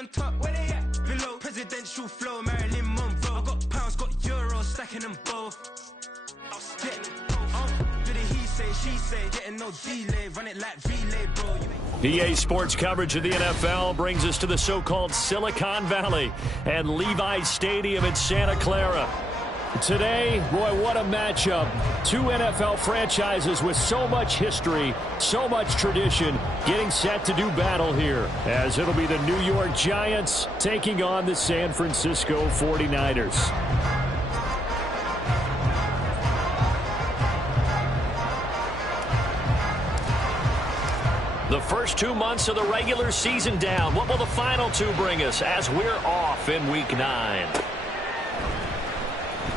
on top, where they at? Below, presidential flow, Marilyn Monroe. I got pounds, got euros, stacking them both. Do the he say, she say, getting no delay, run it like relay, bro. EA Sports coverage of the NFL brings us to the so-called Silicon Valley and Levi's Stadium in Santa Clara. Today, boy, what a matchup. Two NFL franchises with so much history, so much tradition, getting set to do battle here, as it'll be the New York Giants taking on the San Francisco 49ers. The first 2 months of the regular season down. What will the final two bring us as we're off in Week 9?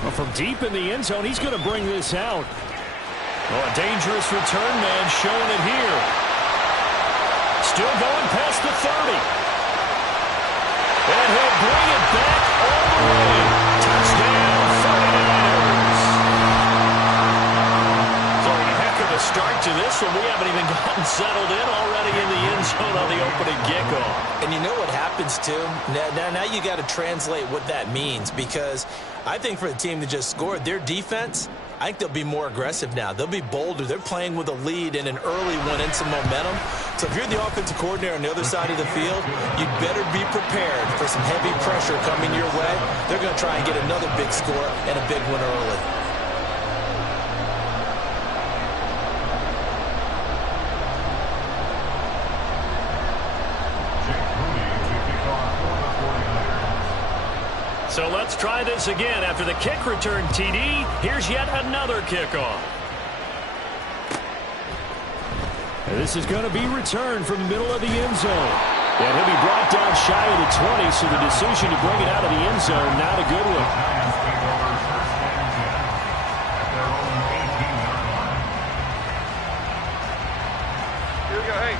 Well, from deep in the end zone, he's going to bring this out. Oh, a dangerous return man showing it here. Still going past the 30. And he'll bring it back all the way. Touchdown, 49ers. So a heck of a start to this one. We haven't even gotten settled in already in the end zone on the opening kickoff. And you know what happens, too? Now you got to translate what that means, because I think for the team that just scored, their defense, I think they'll be more aggressive now. They'll be bolder. They're playing with a lead and an early one and some momentum. So if you're the offensive coordinator on the other side of the field, you'd better be prepared for some heavy pressure coming your way. They're going to try and get another big score and a big one early. So let's try this again. After the kick return TD, here's yet another kickoff. And this is going to be returned from the middle of the end zone. And he'll be brought down shy of the 20, so the decision to bring it out of the end zone, not a good one. Here we go, hey.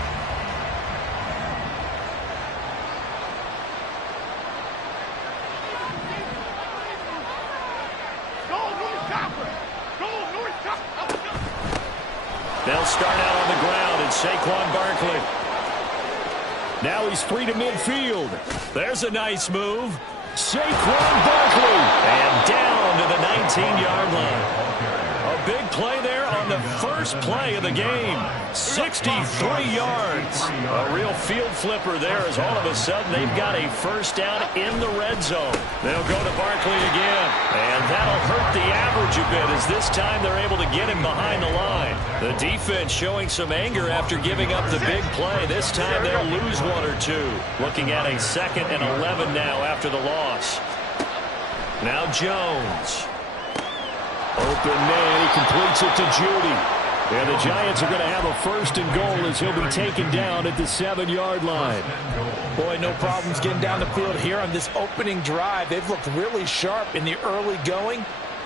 They'll start out on the ground, and Saquon Barkley. Now he's free to midfield. There's a nice move. Saquon Barkley. And down to the 19-yard line. A big play there on the first play of the game. 63 yards. A real field flipper there, as all of a sudden they've got a first down in the red zone. They'll go to Barkley again. And that'll hurt the average a bit, as this time they're able to get him behind the line. The defense showing some anger after giving up the big play. This time they'll lose one or two. Looking at a 2nd and 11 now after the loss. Now Jones. Open man, he completes it to Judy. And the Giants are going to have a 1st and goal as he'll be taken down at the 7-yard line. Boy, no problems getting down the field here on this opening drive. They've looked really sharp in the early going,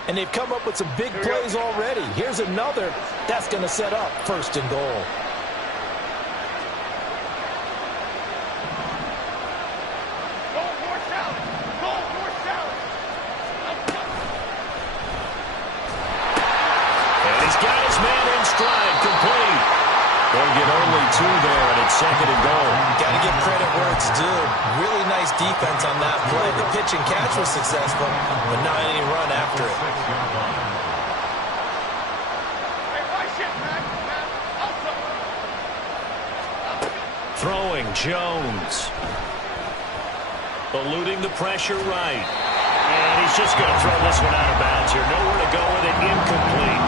and they've come up with some big plays already. Here's another that's going to set up 1st and goal. They'll get only 2 there, and it's 2nd and goal. Got to give credit where it's due. Really nice defense on that play. The pitch and catch was successful, but not any run after it. Throwing Jones. Eluding the pressure right. And he's just going to throw this one out of bounds here. Nowhere to go with it. Incomplete.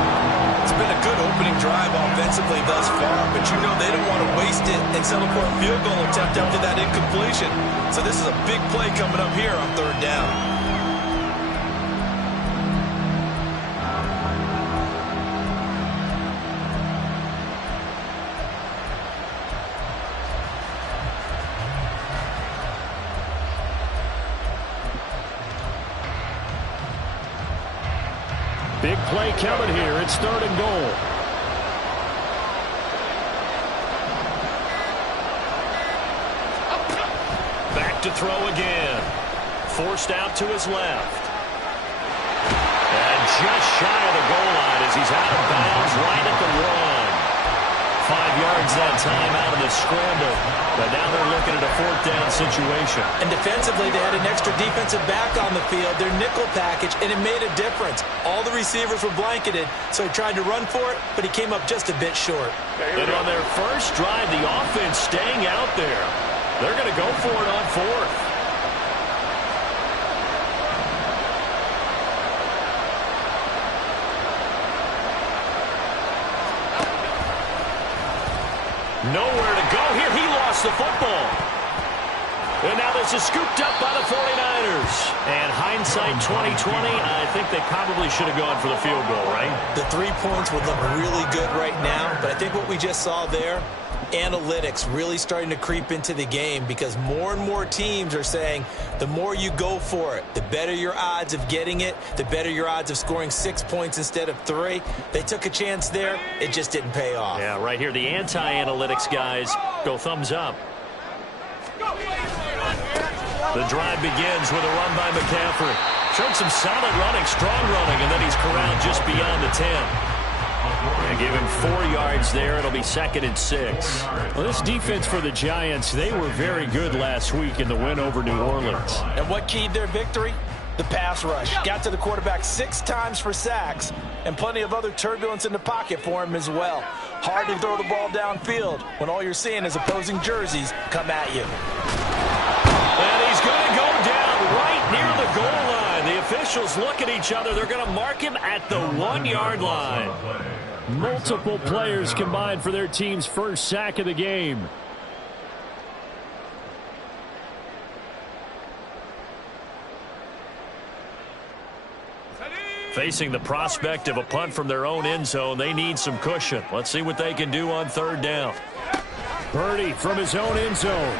It's been a good opening drive offensively thus far, but you know they don't want to waste it and settle for a field goal attempt after that incompletion. So this is a big play coming up here on 3rd down. Big play coming here. It's 3rd and goal. Back to throw again. Forced out to his left. And just shy of the goal line as he's out of bounds right at the 1. 5 yards that time out of the scramble. But now they're looking at a 4th down situation. And defensively, they had an extra defensive back on the field, their nickel package, and it made a difference. All the receivers were blanketed, so he tried to run for it, but he came up just a bit short. And on their first drive, the offense staying out there. They're going to go for it on 4th. Nowhere to go here. He lost the football. And now this is scooped up by the 49ers. And hindsight 2020, I think they probably should have gone for the field goal, right? The 3 points would look really good right now, but I think what we just saw there, analytics really starting to creep into the game because more and more teams are saying the more you go for it, the better your odds of getting it, the better your odds of scoring 6 points instead of 3. They took a chance there. It just didn't pay off. Yeah, right here, the anti-analytics guys go thumbs up. The drive begins with a run by McCaffrey. Showed some solid running, strong running, and then he's corralled just beyond the 10. And give him 4 yards there. It'll be 2nd and 6. Well, this defense for the Giants, they were very good last week in the win over New Orleans. And what keyed their victory? The pass rush. Got to the quarterback 6 times for sacks, and plenty of other turbulence in the pocket for him as well. Hard to throw the ball downfield when all you're seeing is opposing jerseys come at you. And he's going to go down right near the goal line. The officials look at each other. They're going to mark him at the 1-yard line. Multiple players combined for their team's first sack of the game. Facing the prospect of a punt from their own end zone, they need some cushion. Let's see what they can do on 3rd down. Purdy from his own end zone.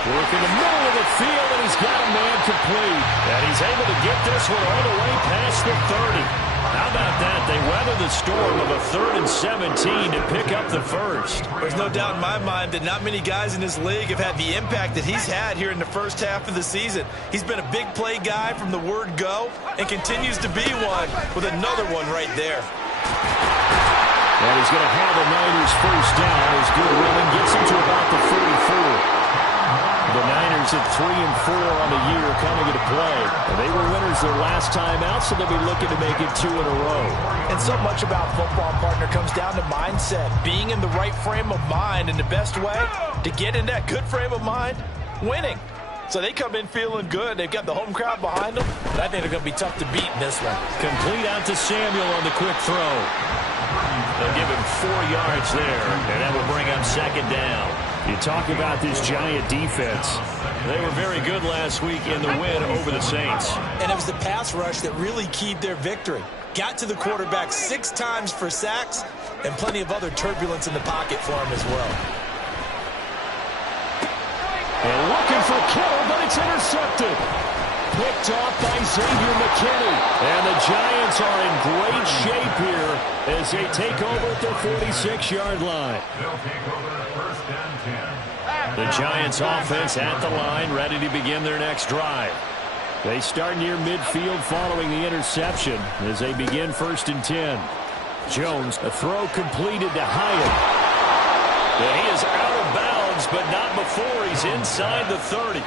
Work in the middle of the field, and he's got a man complete. And he's able to get this one all the way past the 30. How about that? They weather the storm of a 3rd and 17 to pick up the first. There's no doubt in my mind that not many guys in this league have had the impact that he's had here in the first half of the season. He's been a big play guy from the word go and continues to be one with another one right there. And he's going to have the Niners first down. His good running gets him to about the 44. The Niners at 3-4 on the year coming into play. And they were winners their last time out, so they'll be looking to make it 2 in a row. And so much about football, partner, comes down to mindset. Being in the right frame of mind, and the best way to get in that good frame of mind, winning. So they come in feeling good. They've got the home crowd behind them. I think they're going to be tough to beat in this one. Complete out to Samuel on the quick throw. They'll give him 4 yards there, and that will bring up 2nd down. You talk about this Giant defense. They were very good last week in the win over the Saints. And it was the pass rush that really keyed their victory. Got to the quarterback 6 times for sacks, and plenty of other turbulence in the pocket for him as well. And looking for Kittle, but it's intercepted. Picked off by Xavier McKinney. And the Giants are in great shape here as they take over at their 46-yard line. The Giants offense at the line, ready to begin their next drive. They start near midfield following the interception as they begin 1st and 10. Jones, a throw completed to Hyatt. And he is out of bounds, but not before he's inside the 30.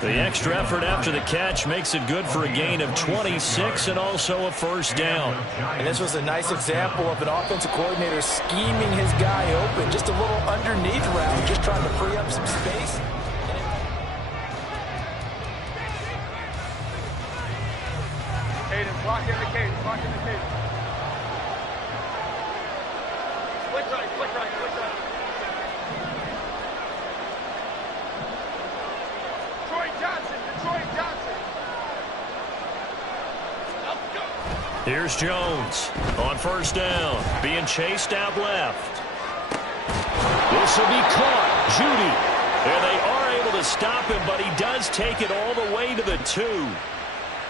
The extra effort after the catch makes it good for a gain of 26 and also a first down. And this was a nice example of an offensive coordinator scheming his guy open. Just a little underneath route, just trying to free up some space. Hayden, block in the cage, block in the cage. Flick right, flick right, flick right. Detroit Johnson. Here's Jones on 1st down, being chased out left. This will be caught. Judy. And they are able to stop him, but he does take it all the way to the 2.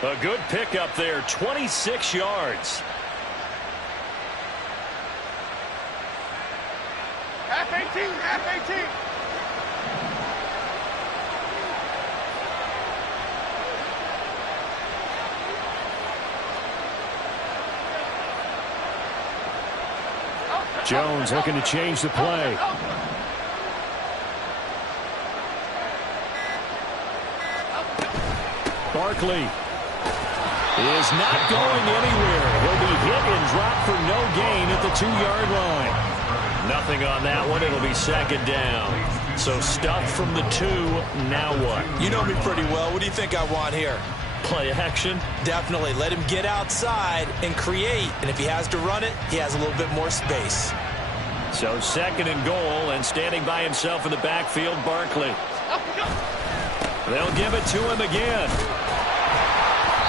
A good pickup there, 26 yards. Half 18, half 18. Jones looking to change the play. Barkley is not going anywhere. He'll be hit and dropped for no gain at the 2-yard line. Nothing on that one. It'll be second down. So stuff from the 2. Now what? You know me pretty well. What do you think I want here? Play action? Definitely. Let him get outside and create. And if he has to run it, he has a little bit more space. So second and goal, and standing by himself in the backfield, Barkley. They'll give it to him again.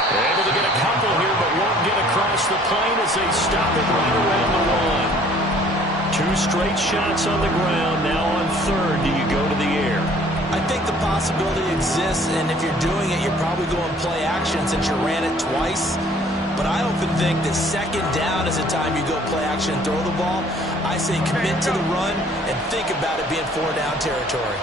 Able to get a couple here, but won't get across the plane as they stop it right around the 1. 2 straight shots on the ground. Now on third, do you go to the air? I think the possibility exists, and if you're doing it, you're probably going play action since you ran it twice. But I often think that second down is the time you go play action and throw the ball. I say commit to the run and think about it being 4-down territory.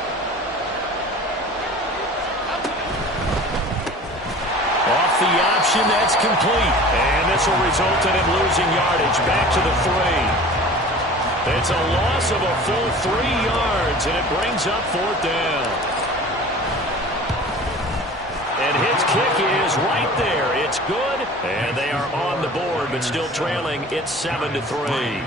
Off the option, that's complete. And this will result in him losing yardage back to the 3. It's a loss of a full 3 yards, and it brings up 4th down. And his kick is right there. It's good, and they are on the board, but still trailing. It's 7-3.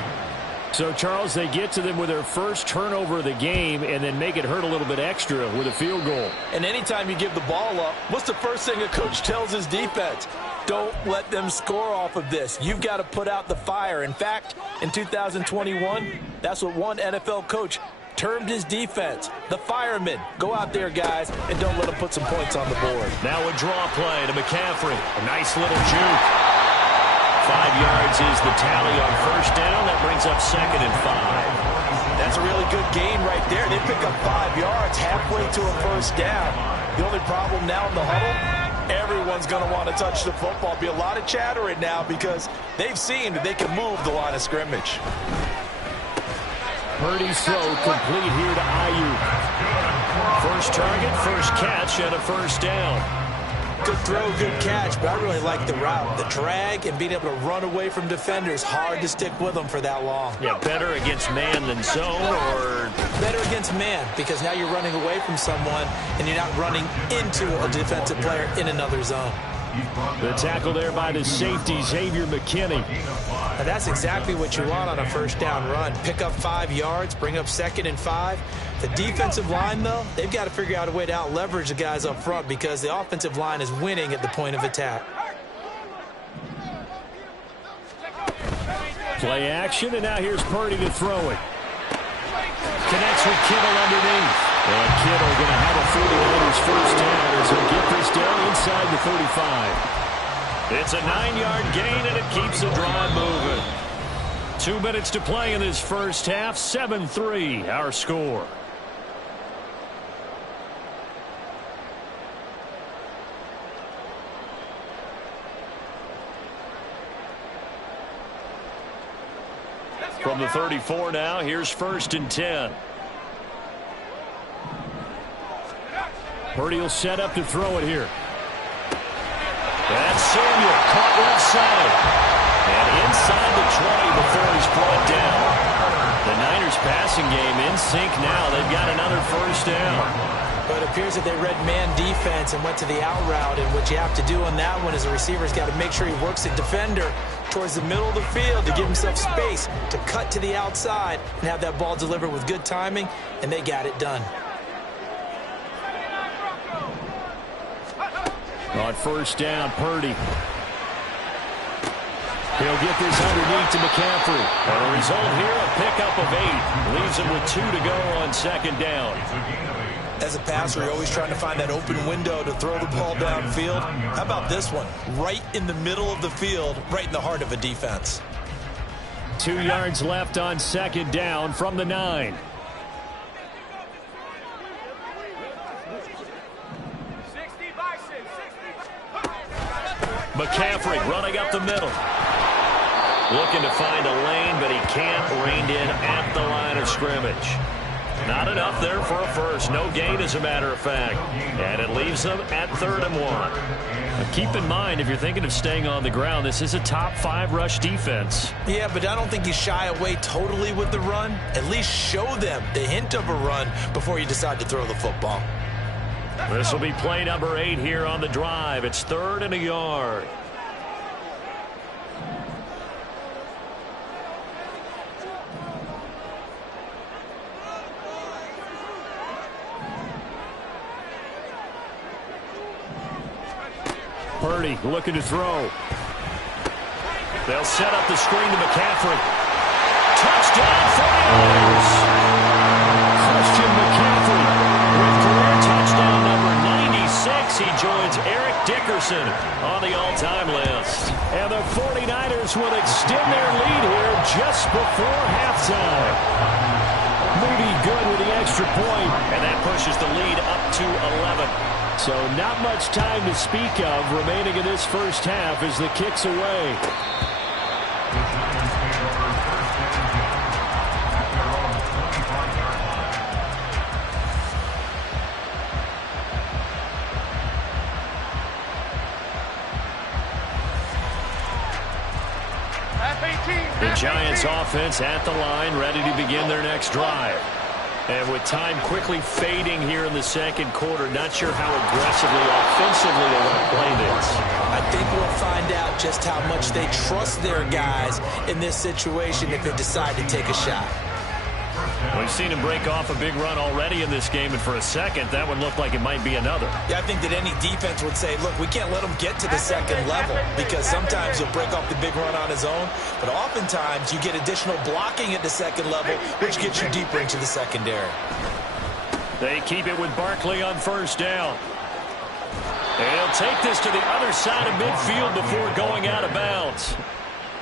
So, Charles, they get to them with their first turnover of the game and then make it hurt a little bit extra with a field goal. And anytime you give the ball up, what's the first thing a coach tells his defense? Don't let them score off of this. You've got to put out the fire. In fact, in 2021, that's what one NFL coach termed his defense, the firemen. Go out there, guys, and don't let them put some points on the board. Now a draw play to McCaffrey. A nice little juke. 5 yards is the tally on first down. That brings up 2nd and 5. That's a really good gain right there. They pick up 5 yards halfway to a first down. The only problem now in the huddle, everyone's going to want to touch the football. Be a lot of chatter right now because they've seen that they can move the line of scrimmage. Purdy's throw complete here to Ayuk. First target, first catch, and a first down. Good throw, good catch, but I really like the route. The drag and being able to run away from defenders, hard to stick with them for that long. Yeah, better against man than zone, or? Better against man, because now you're running away from someone and you're not running into a defensive player in another zone. The tackle there by the safety, Xavier McKinney. Now that's exactly what you want on a first down run. Pick up 5 yards, bring up 2nd and 5. The defensive line, though, they've got to figure out a way to out-leverage the guys up front because the offensive line is winning at the point of attack. Play action, and now here's Purdy to throw it. Connects with Kittle underneath. And Kittle going to have a 49ers first down as he'll get this down inside the 35. It's a 9-yard gain, and it keeps the drive moving. 2 minutes to play in this first half. 7-3, our score. From the 34 now, here's 1st and 10. Purdy will set up to throw it here. That's Samuel, caught left side. And inside the 20 before he's brought down. The Niners passing game in sync now. They've got another first down. But it appears that they read man defense and went to the out route. And what you have to do on that one is the receiver's got to make sure he works the defender towards the middle of the field to give himself space to cut to the outside and have that ball delivered with good timing, and they got it done. On first down, Purdy. He'll get this underneath to McCaffrey. And a result here, a pickup of 8. Leaves him with 2 to go on 2nd down. As a passer, you're always trying to find that open window to throw the ball downfield. How about this one? Right in the middle of the field, right in the heart of a defense. 2 yards left on 2nd down from the 9. McCaffrey running up the middle. Looking to find a lane, but he can't. Reined in at the line of scrimmage. Not enough there for a first. No gain, as a matter of fact. And it leaves them at 3rd and 1. Now keep in mind, if you're thinking of staying on the ground, this is a top 5 rush defense. Yeah, but I don't think you shy away totally with the run. At least show them the hint of a run before you decide to throw the football. This will be play number 8 here on the drive. It's 3rd and a yard. Purdy looking to throw. They'll set up the screen to McCaffrey. Touchdown 49ers! Christian McCaffrey with career touchdown number 96. He joins Eric Dickerson on the all-time list. And the 49ers will extend their lead here just before halftime. Moody good with the extra point, and that pushes the lead up to 11. So not much time to speak of remaining in this first half as the kick's away. The Giants offense at the line, ready to begin their next drive. And with time quickly fading here in the second quarter, not sure how aggressively, offensively they want to play this. I think we'll find out just how much they trust their guys in this situation if they decide to take a shot. We've seen him break off a big run already in this game, and for a second, that one looked like it might be another. Yeah, I think that any defense would say, look, we can't let him get to the second level, because sometimes he'll break off the big run on his own, but oftentimes you get additional blocking at the second level, which gets you deeper into the secondary. They keep it with Barkley on first down. And he'll take this to the other side of midfield before going out of bounds.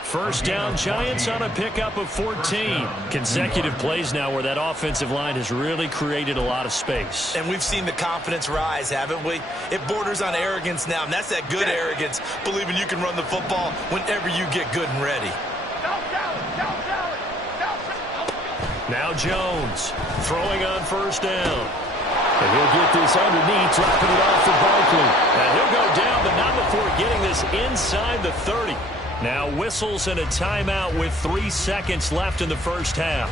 First down, Giants on a pickup of 14. Consecutive plays now where that offensive line has really created a lot of space. And we've seen the confidence rise, haven't we? It borders on arrogance now, and that's that good arrogance, believing you can run the football whenever you get good and ready. Now Jones throwing on first down. And he'll get this underneath, dropping it off for Barkley. And he'll go down, but not before getting this inside the 30. Now whistles and a timeout with 3 seconds left in the first half.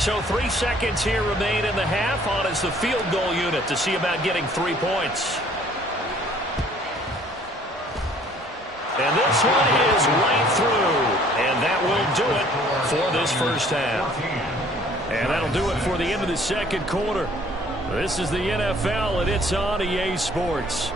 So 3 seconds here remain in the half. On is the field goal unit to see about getting 3 points. And this one is right through. And that will do it for this first half. And that'll do it for the end of the second quarter. This is the NFL, and it's on EA Sports.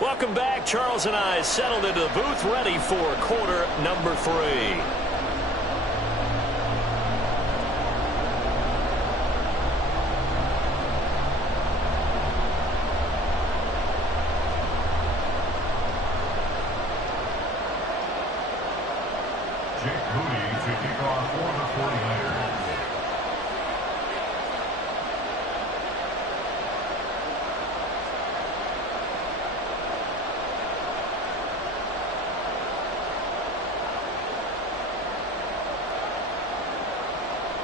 Welcome back. Charles and I settled into the booth, ready for quarter number 3.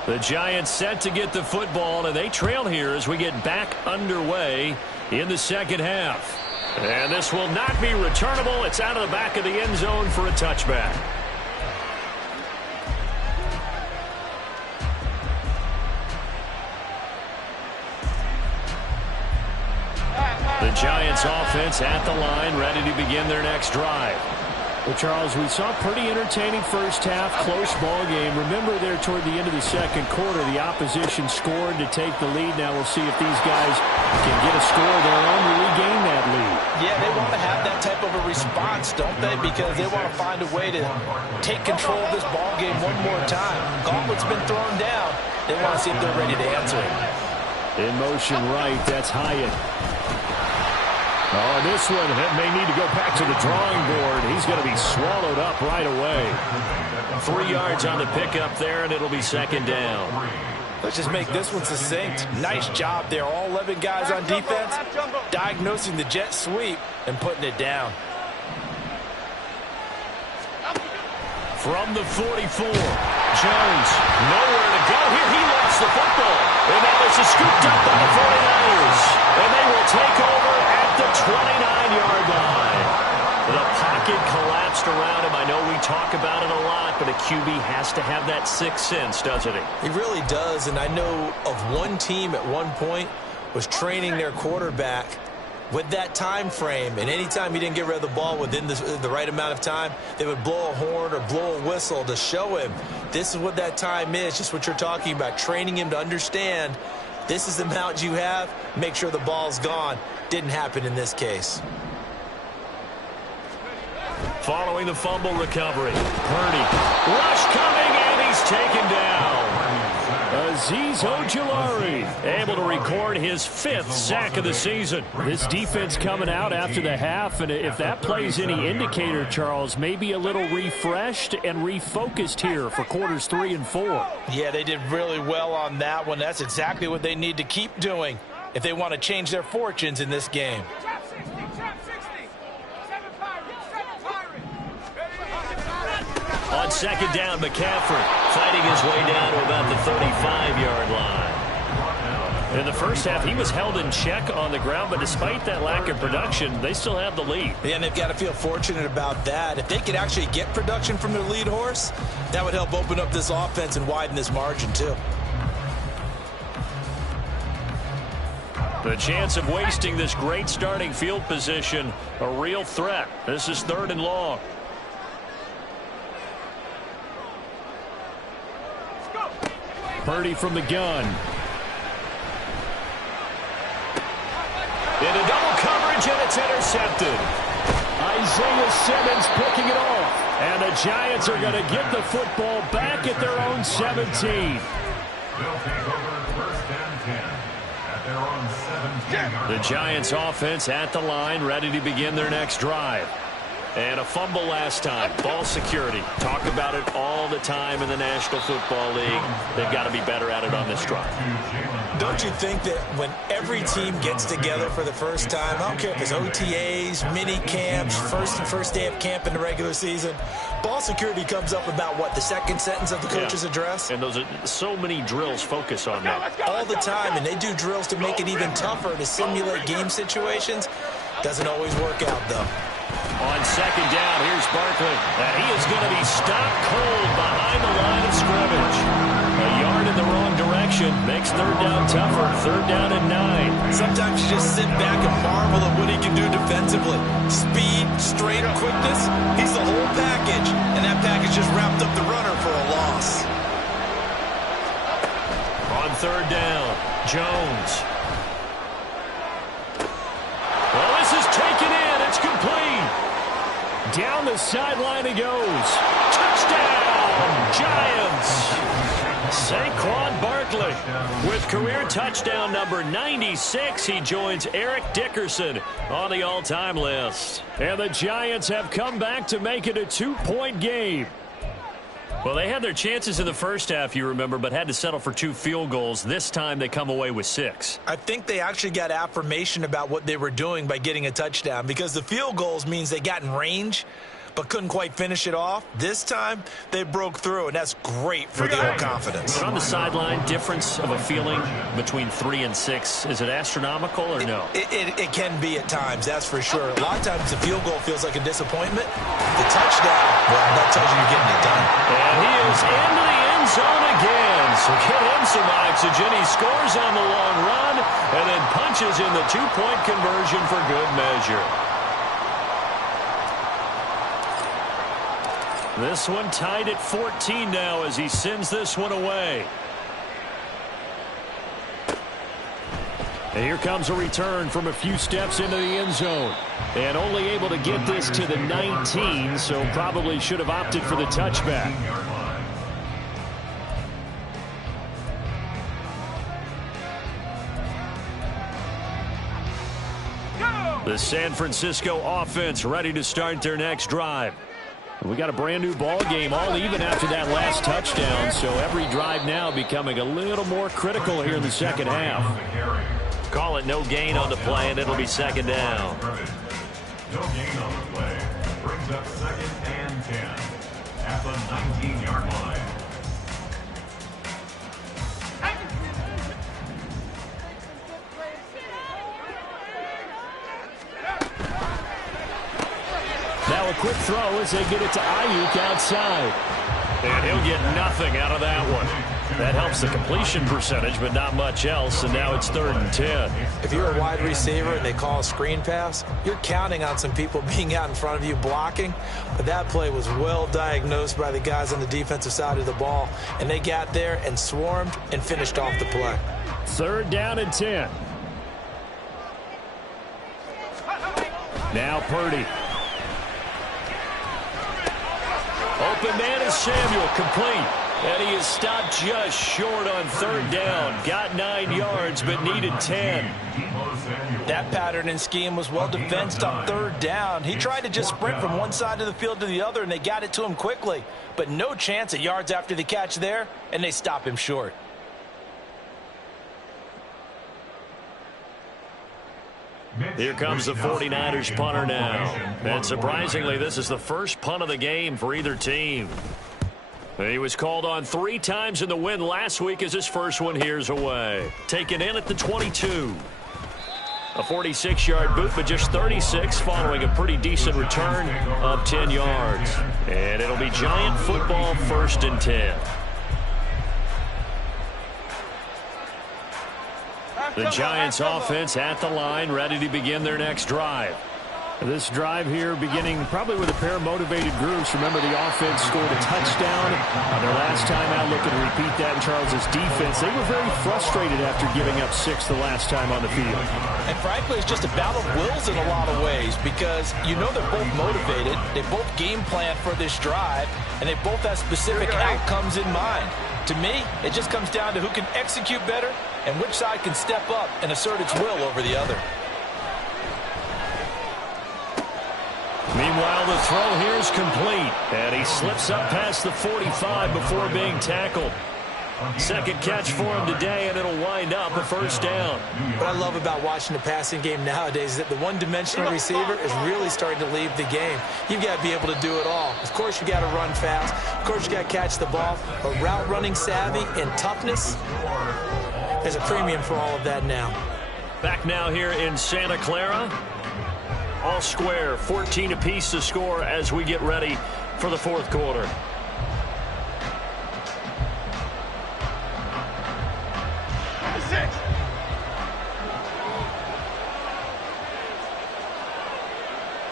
The Giants set to get the football, and they trail here as we get back underway in the second half. And this will not be returnable. It's out of the back of the end zone for a touchback. The Giants offense at the line, ready to begin their next drive. Well, Charles, we saw a pretty entertaining first half, close ball game. Remember there toward the end of the second quarter, the opposition scored to take the lead. Now we'll see if these guys can get a score of their own to regain that lead. Yeah, they want to have that type of a response, don't they? Because they want to find a way to take control of this ball game one more time. Gauntlet's been thrown down. They want to see if they're ready to answer it. In motion right, that's Hyatt. Oh, this one may need to go back to the drawing board. He's going to be swallowed up right away. 3 yards on the pickup there, and it'll be second down. Let's just make this one succinct. Nice job there. All 11 guys on defense diagnosing the jet sweep and putting it down. From the 44, Jones, nowhere to go here. He lost the football. And now this is scooped up by the 49ers. And they will take over at the 29-yard line. The pocket collapsed around him. I know we talk about it a lot, but a QB has to have that sixth sense, doesn't he? He really does, and I know of one team at one point was training their quarterback with that time frame, and anytime he didn't get rid of the ball within the right amount of time, they would blow a horn or blow a whistle to show him this is what that time is, just what you're talking about, training him to understand this is the amount you have, make sure the ball's gone. Didn't happen in this case. Following the fumble recovery, Purdy, rush coming, and he's taken down. Azeez Ojulari able to record his 5th sack of the season. This defense coming out after the half, and if that plays any indicator, Charles, maybe a little refreshed and refocused here for quarters 3 and 4. Yeah, they did really well on that one. That's exactly what they need to keep doing if they want to change their fortunes in this game. On second down, McCaffrey fighting his way down to about the 35-yard line. In the first half, he was held in check on the ground, but despite that lack of production, they still have the lead. Yeah, and they've got to feel fortunate about that. If they could actually get production from their lead horse, that would help open up this offense and widen this margin, too. The chance of wasting this great starting field position, a real threat. This is 3rd and long. Purdy from the gun. Into double coverage, and it's intercepted. Isaiah Simmons picking it off. And the Giants are going to get the football back at their own 17. They'll take over 1st and 10 at their own 17. The Giants offense at the line, ready to begin their next drive. And a fumble last time. Ball security. Talk about it all the time in the National Football League. They've got to be better at it on this drive. Don't you think that when every team gets together for the first time, I don't care if it's OTAs, mini camps, first day of camp in the regular season, ball security comes up about what, the second sentence of the coach's address? And those are so many drills focus on that. All the time, and they do drills to make it even tougher to simulate game situations. Doesn't always work out, though. On second down, here's Barkley. And he is going to be stopped cold behind the line of scrimmage. A yard in the wrong direction makes 3rd down tougher. 3rd down and 9. Sometimes you just sit back and marvel at what he can do defensively. Speed, strength, quickness. He's the whole package. And that package just wrapped up the runner for a loss. On 3rd down, Jones. Well, this is taken in. It's complete. Down the sideline he goes. Touchdown, Giants. Saquon Barkley with career touchdown number 96. He joins Eric Dickerson on the all-time list. And the Giants have come back to make it a 2-point game. Well, they had their chances in the first half, you remember, but had to settle for 2 field goals. This time they come away with 6. I think they actually got affirmation about what they were doing by getting a touchdown, because the field goals means they got in range but couldn't quite finish it off. This time they broke through, and that's great for their confidence. But on the sideline, difference of a feeling between 3 and 6, is it astronomical or no? It can be at times, that's for sure. A lot of times the field goal feels like a disappointment. The touchdown, well, that tells you you're getting it done. And he is into the end zone again. So get him some oxygen. He scores on the long run and then punches in the 2-point conversion for good measure. This one tied at 14 now as he sends this one away. And here comes a return from a few steps into the end zone. And only able to get this to the 19, so probably should have opted for the touchback. The San Francisco offense ready to start their next drive. We got a brand new ball game, all even after that last touchdown, so every drive now becoming a little more critical here in the second half. Call it no gain on the play, and it'll be second down. No gain on the play. Brings up 2nd and 10 at the 19-yard line. Now a quick throw as they get it to Ayuk outside. And he'll get nothing out of that one. That helps the completion percentage, but not much else, and now it's 3rd and 10. If you're a wide receiver and they call a screen pass, you're counting on some people being out in front of you blocking. But that play was well diagnosed by the guys on the defensive side of the ball, and they got there and swarmed and finished off the play. 3rd down and 10. Now Purdy. Open man is Samuel, complete. And he is stopped just short on 3rd down. Got 9 yards, but needed 10. That pattern and scheme was well defensed on 3rd down. He tried to just sprint from one side of the field to the other, and they got it to him quickly. But no chance at yards after the catch there, and they stop him short. Here comes the 49ers punter now. And surprisingly, this is the first punt of the game for either team. He was called on 3 times in the win last week as his first one here's away. Taken in at the 22. A 46-yard boot, but just 36 following a pretty decent return of 10 yards. And it'll be Giant football, 1st and 10. The Giants offense at the line, ready to begin their next drive. This drive here beginning probably with a pair of motivated groups. Remember, the offense scored a touchdown on their last time out. Looking to repeat that in Charles's defense. They were very frustrated after giving up 6 the last time on the field. And frankly, it's just a battle of wills in a lot of ways because you know they're both motivated. They both game plan for this drive, and they both have specific outcomes in mind. To me, it just comes down to who can execute better and which side can step up and assert its will over the other. Meanwhile, the throw here is complete, and he slips up past the 45 before being tackled. Second catch for him today, and it'll wind up a 1st down. What I love about watching the passing game nowadays is that the one-dimensional receiver is really starting to leave the game. You've got to be able to do it all. Of course, you got to run fast. Of course, you got to catch the ball. But route running savvy and toughness, there's a premium for all of that now. Back now here in Santa Clara. All square, 14 apiece to score as we get ready for the 4th quarter.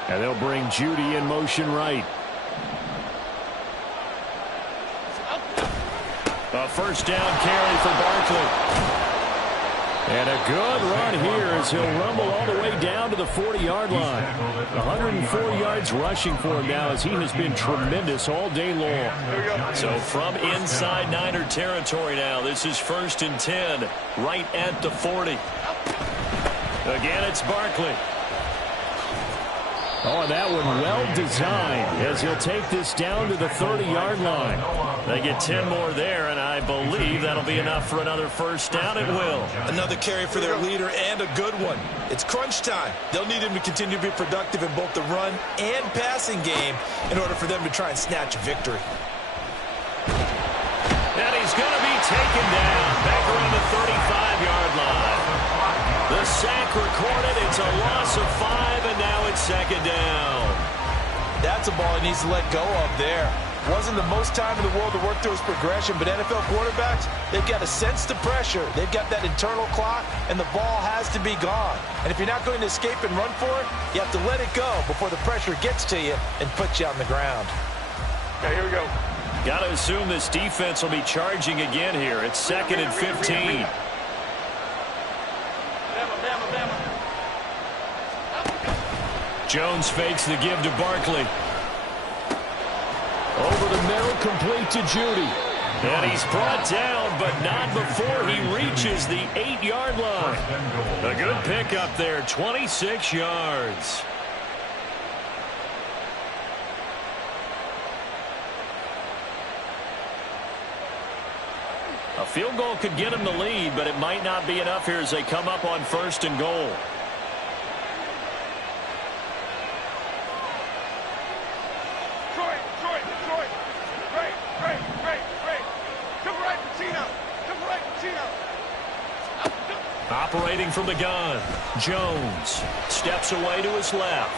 And they'll bring Judy in motion right. A 1st down carry for Barkley. And a good run here as he'll rumble all the way down to the 40-yard line. 104 yards rushing for him now as he has been tremendous all day long. So from inside Niner territory now, this is 1st and 10, right at the 40. Again, it's Barkley. Oh, and that one well designed as he'll take this down to the 30-yard line. They get 10 more there, and I believe that'll be enough for another 1st down. It will. Another carry for their leader and a good one. It's crunch time. They'll need him to continue to be productive in both the run and passing game in order for them to try and snatch a victory. And he's going to be taken down back around the 35-yard line. The sack recorded. It's a loss of 5, and now it's 2nd down. That's a ball he needs to let go of there. Wasn't the most time in the world to work through his progression, but NFL quarterbacks, they've got to sense the pressure. They've got that internal clock, and the ball has to be gone. And if you're not going to escape and run for it, you have to let it go before the pressure gets to you and puts you on the ground. Okay, here we go. Got to assume this defense will be charging again here. It's 2nd and 15. Jones fakes the give to Barkley. Over the middle, complete to Judy. And he's brought down, but not before he reaches the 8-yard line. A good pickup there, 26 yards. A field goal could get him the lead, but it might not be enough here as they come up on 1st and goal. Operating from the gun, Jones steps away to his left.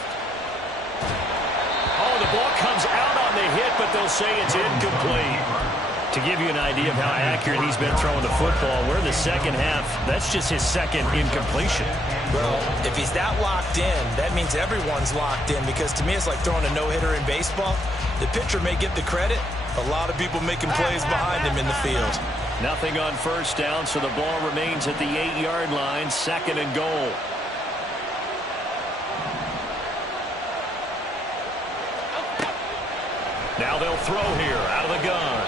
Oh, the ball comes out on the hit, but they'll say it's incomplete. To give you an idea of how accurate he's been throwing the football, we're in the second half. That's just his second incompletion. Well, if he's that locked in, that means everyone's locked in, because to me it's like throwing a no-hitter in baseball. The pitcher may get the credit. A lot of people making plays behind him in the field. Nothing on 1st down, so the ball remains at the 8-yard line, 2nd and goal. Now they'll throw here out of the gun.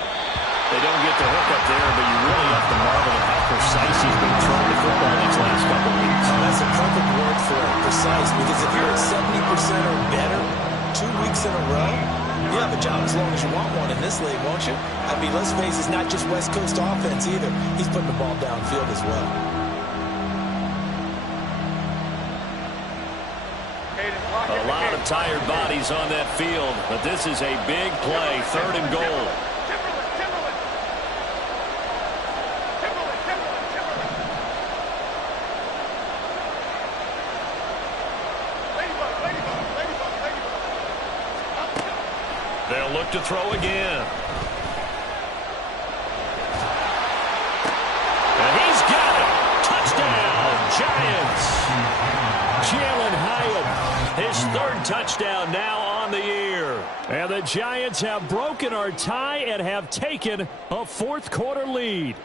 They don't get the hook up there, but you really have to marvel at how precise he's been throwing the football these last couple weeks. That's a perfect word for it, precise, because if you're at 70% or better 2 weeks in a row, you have a job as long as you want one in this league, won't you? I mean, let's face it, it's not just West Coast offense either. He's putting the ball downfield as well. A lot of tired bodies on that field, but this is a big play, 3rd and goal. They'll look to throw again. And he's got it. Touchdown, Giants. Jalen Hyatt, his 3rd touchdown now on the year. And the Giants have broken our tie and have taken a 4th quarter lead.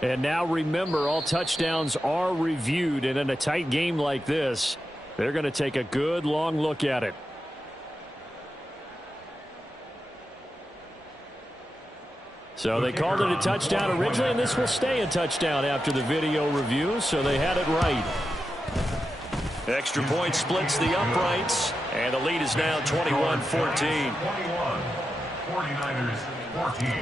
And now remember, all touchdowns are reviewed, and in a tight game like this, they're going to take a good long look at it. So they called it a touchdown originally, and this will stay a touchdown after the video review, so they had it right. Extra point splits the uprights, and the lead is now 21-14. 49ers 14.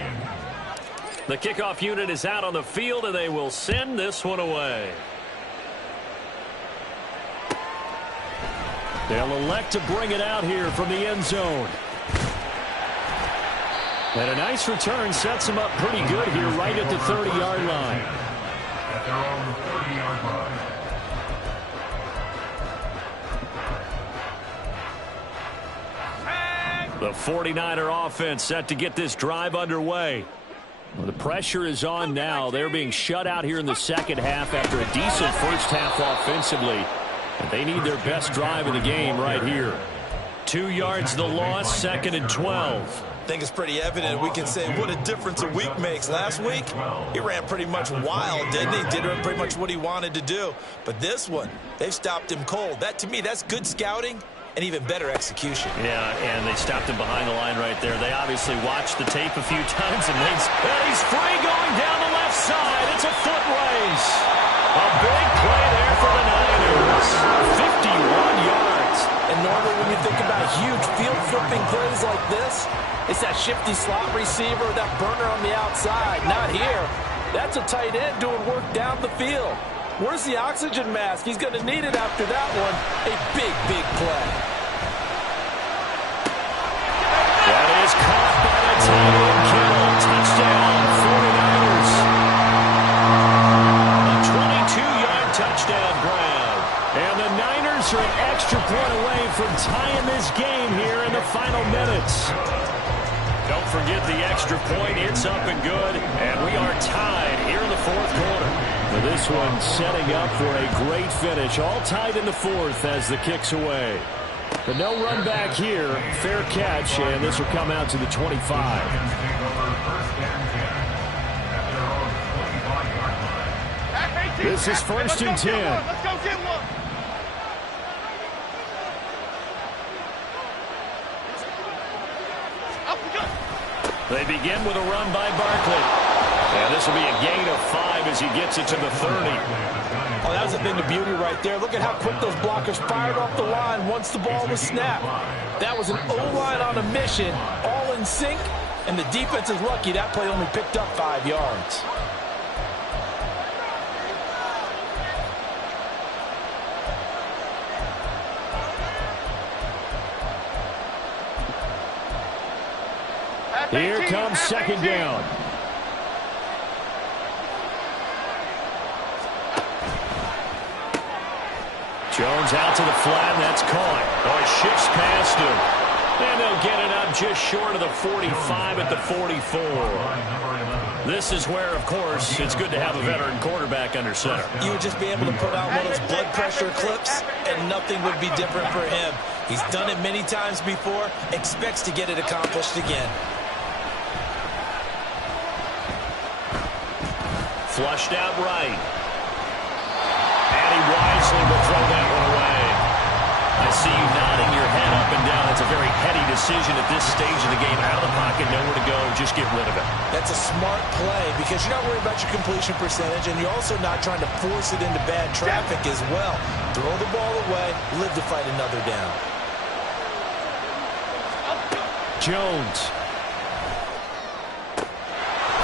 The kickoff unit is out on the field, and they will send this one away. They'll elect to bring it out here from the end zone. And a nice return sets him up pretty good here right at the 30-yard line. At their own 30-yard line. The 49er offense set to get this drive underway. Well, the pressure is on now. They're being shut out here in the second half after a decent first half offensively. And they need their best drive of the game right here. 2 yards the loss, 2nd and 12. I think it's pretty evident. We can say what a difference a week makes. Last week, he ran pretty much wild, didn't he? Did pretty much what he wanted to do. But this one, they've stopped him cold. That, to me, that's good scouting and even better execution. Yeah, and they stopped him behind the line right there. They obviously watched the tape a few times, and he's free going down the left side. It's a foot race. A big play there for the Niners. 51 yards. And normally when you think about huge field-flipping plays like this, it's that shifty slot receiver, that burner on the outside. Not here. That's a tight end doing work down the field. Where's the oxygen mask? He's going to need it after that one. A big, big play. That is caught by the tight end, Kittle. Touchdown, 49ers. A 22-yard touchdown grab. And the Niners are an extra point away from tying this game here in the final minutes. Don't forget the extra point. It's up and good. And we are tied here in the 4th quarter. Well, this one setting up for a great finish. All tied in the 4th as the kick's away. But no run back here. Fair catch, and this will come out to the 25. This is 1st and 10. Let's go get one. They begin with a run by Barkley. And this will be a gain of 5 as he gets it to the 30. Oh, that was a thing of beauty right there. Look at how quick those blockers fired off the line once the ball was snapped. That was an O-line on a mission, all in sync, and the defense is lucky that play only picked up 5 yards. Here comes second down. Jones out to the flat, and that's caught. Oh, he shifts past him. And they'll get it up just short of the 45 at the 44. This is where, of course, it's good to have a veteran quarterback under center. You would just be able to put out one of those blood pressure clips, and nothing would be different for him. He's done it many times before, expects to get it accomplished again. Flushed out right. And he wisely will throw that one away. I see you nodding your head up and down. It's a very heady decision at this stage of the game. Out of the pocket, nowhere to go, just get rid of it. That's a smart play because you're not worried about your completion percentage, and you're also not trying to force it into bad traffic as well. Throw the ball away, live to fight another down. Jones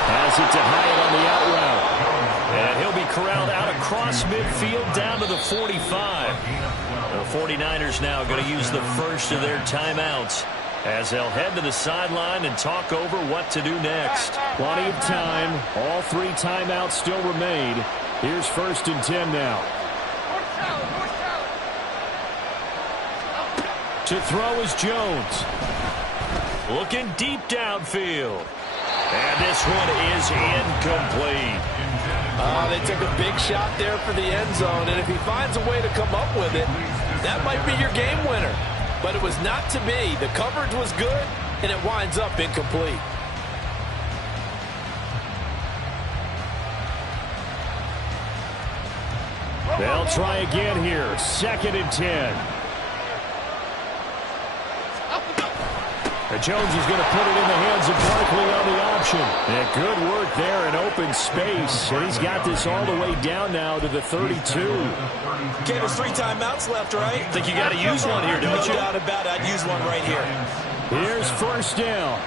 has it to Hyatt on the out route. And he'll be corralled out across midfield down to the 45. The 49ers now going to use the first of their timeouts as they'll head to the sideline and talk over what to do next. Plenty of time. All 3 timeouts still remain. Here's 1st and 10 now. To throw is Jones. Looking deep downfield. And this one is incomplete. They took a big shot there for the end zone, and if he finds a way to come up with it, that might be your game winner. But it was not to be. The coverage was good, and it winds up incomplete. They'll try again here. 2nd and 10. And Jones is going to put it in the hands of Barkley on the option. And good work there in open space. And he's got this all the way down now to the 32. Okay, there's 3 timeouts left, right? I think you got to use one here, don't you? No doubt about it. I'd use one right here. Here's 1st down.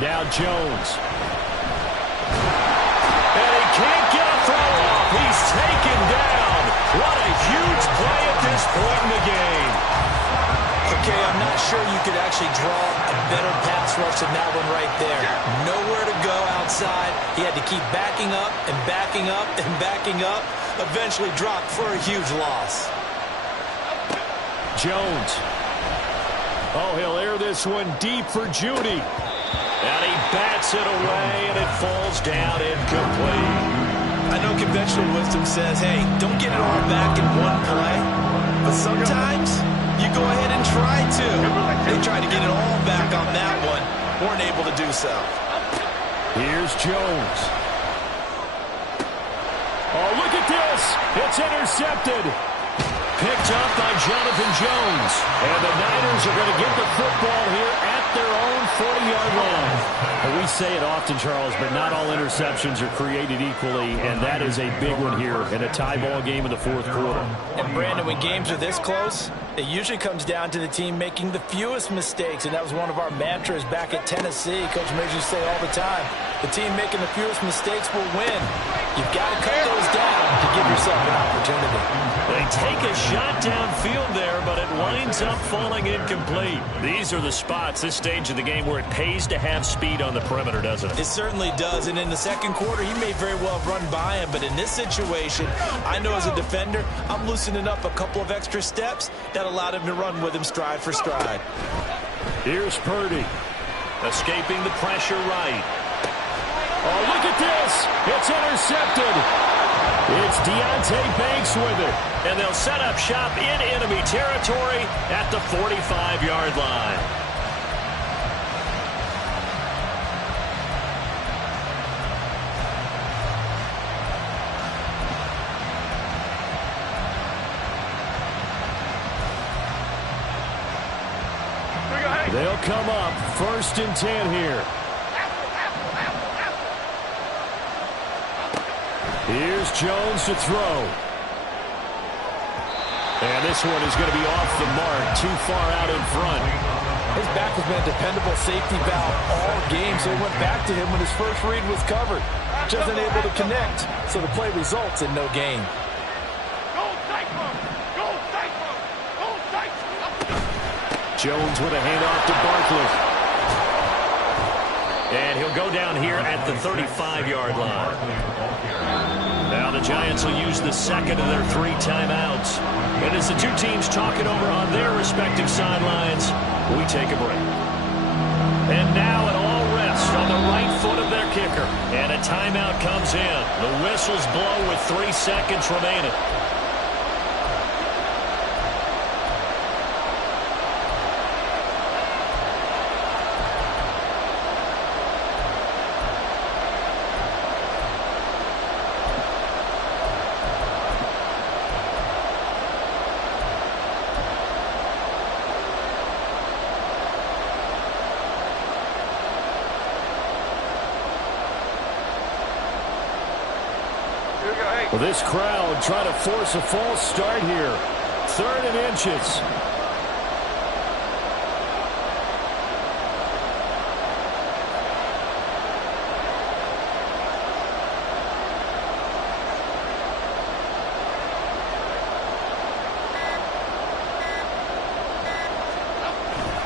Now Jones. And he can't get a throw off. He's taken down. What a huge play at this point in the game. Okay, I'm not sure you could actually draw a better pass rush than that one right there. Nowhere to go outside. He had to keep backing up and backing up and backing up. Eventually dropped for a huge loss. Jones. Oh, he'll air this one deep for Judy. And he bats it away, and it falls down incomplete. I know conventional wisdom says, hey, don't get it all back in one play. But sometimes you go ahead and try to. They tried to get it all back on that one. Weren't able to do so. Here's Jones. Oh, look at this. It's intercepted. Picked up by Jonathan Jones. And the Niners are going to get the football here at their own 40-yard line. Well, we say it often, Charles, but not all interceptions are created equally, and that is a big one here in a tie ball game in the 4th quarter. And, Brandon, when games are this close, it usually comes down to the team making the fewest mistakes, and that was one of our mantras back at Tennessee. Coach Major used to say all the time, the team making the fewest mistakes will win. You've got to cut those down to give yourself an opportunity. They take a shot downfield there, but it winds up falling incomplete. These are the spots, this stage of the game, where it pays to have speed on the perimeter, doesn't it? It certainly does, and in the 2nd quarter, he may very well run by him, but in this situation, I know as a defender, I'm loosening up a couple of extra steps that allowed him to run with him stride for stride. Here's Purdy. Escaping the pressure right. Oh, look at this. It's intercepted. It's Deontay Banks with it. And they'll set up shop in enemy territory at the 45-yard line. They'll come up 1st and 10 here. Here's Jones to throw. And this one is going to be off the mark, too far out in front. His back has been a dependable safety valve all game, so he went back to him when his first read was covered. Just unable to connect, so the play results in no gain. Jones with a handoff to Barkley. And he'll go down here at the 35-yard line. Now the Giants will use the second of their 3 timeouts. And as the two teams talk it over on their respective sidelines, we take a break. And now it all rests on the right foot of their kicker. And a timeout comes in. The whistles blow with 3 seconds remaining. Well, this crowd trying to force a false start here. 3rd and inches.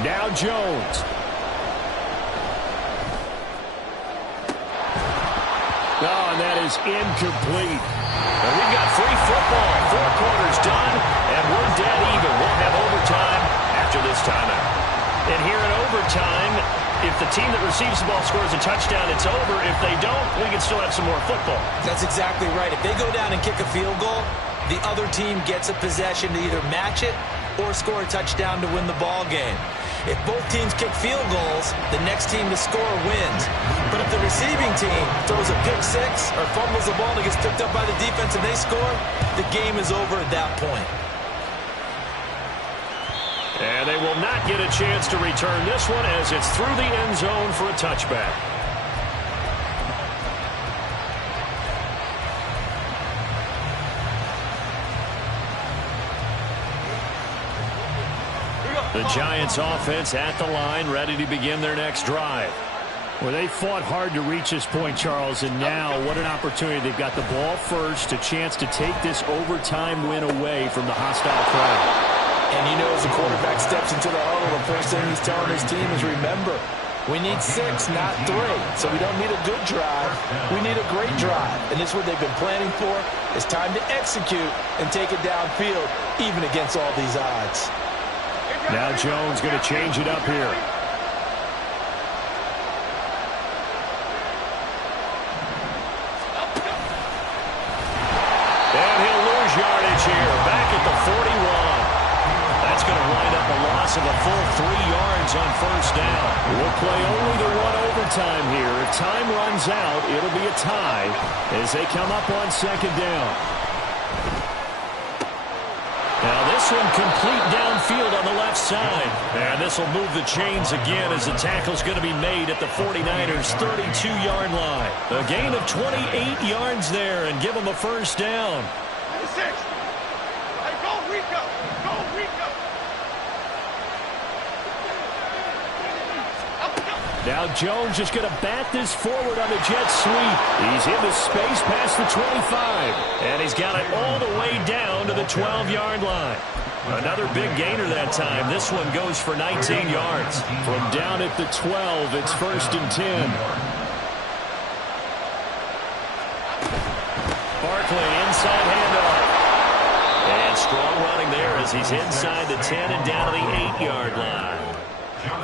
Now Jones. Oh, and that is incomplete. And we've got free football. 4 quarters done, and we're dead even. We'll have overtime after this timeout. And here in overtime, if the team that receives the ball scores a touchdown, it's over. If they don't, we can still have some more football. That's exactly right. If they go down and kick a field goal, the other team gets a possession to either match it or score a touchdown to win the ball game. If both teams kick field goals, the next team to score wins. But if the receiving team throws a pick 6 or fumbles the ball and it gets picked up by the defense and they score, the game is over at that point. And they will not get a chance to return this one as it's through the end zone for a touchback. The Giants offense at the line, ready to begin their next drive. Well, they fought hard to reach this point, Charles, and now what an opportunity. They've got the ball first, a chance to take this overtime win away from the hostile crowd. And you know, as the quarterback steps into the huddle, the first thing he's telling his team is, remember, we need 6, not 3. So we don't need a good drive. We need a great drive. And this is what they've been planning for. It's time to execute and take it downfield, even against all these odds. Now Jones going to change it up here. And he'll lose yardage here, back at the 41. That's going to wind up a loss of a full 3 yards on first down. We'll play only the 1 overtime here. If time runs out, it'll be a tie as they come up on 2nd down. Now this one complete downfield on the left side. And this will move the chains again as the tackle's going to be made at the 49ers' 32-yard line. A gain of 28 yards there and give them a first down. 6. Hey, go Rico! Go Rico! Now Jones just going to bat this forward on the jet sweep. He's into space past the 25. And he's got it all the way down to the 12-yard line. Another big gainer that time. This one goes for 19 yards. From down at the 12, it's 1st and 10. Barkley, inside handoff. And strong running there as he's inside the 10 and down to the 8-yard line.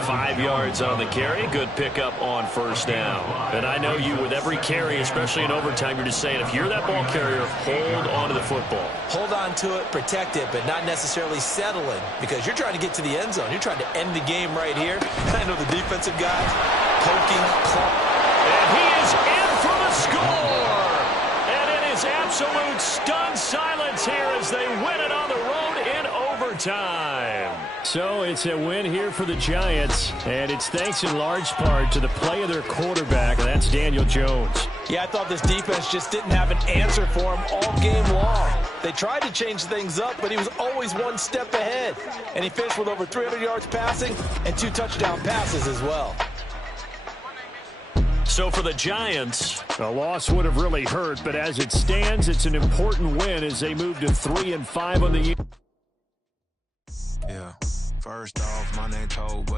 5 yards on the carry. Good pickup on first down. And I know you, with every carry, especially in overtime, you're just saying, if you're that ball carrier, hold on to the football. Hold on to it, protect it, but not necessarily settling, because you're trying to get to the end zone. You're trying to end the game right here. I know the defensive guys poking, and he is in for the score. And it is absolute stunned silence here as they win it on the road in overtime. So it's a win here for the Giants, and it's thanks in large part to the play of their quarterback, and that's Daniel Jones. Yeah, I thought this defense just didn't have an answer for him all game long. They tried to change things up, but he was always one step ahead. And he finished with over 300 yards passing and 2 touchdown passes as well. So for the Giants, a loss would have really hurt, but as it stands, it's an important win as they move to 3-5 on the year. Yeah, first off, my name told, but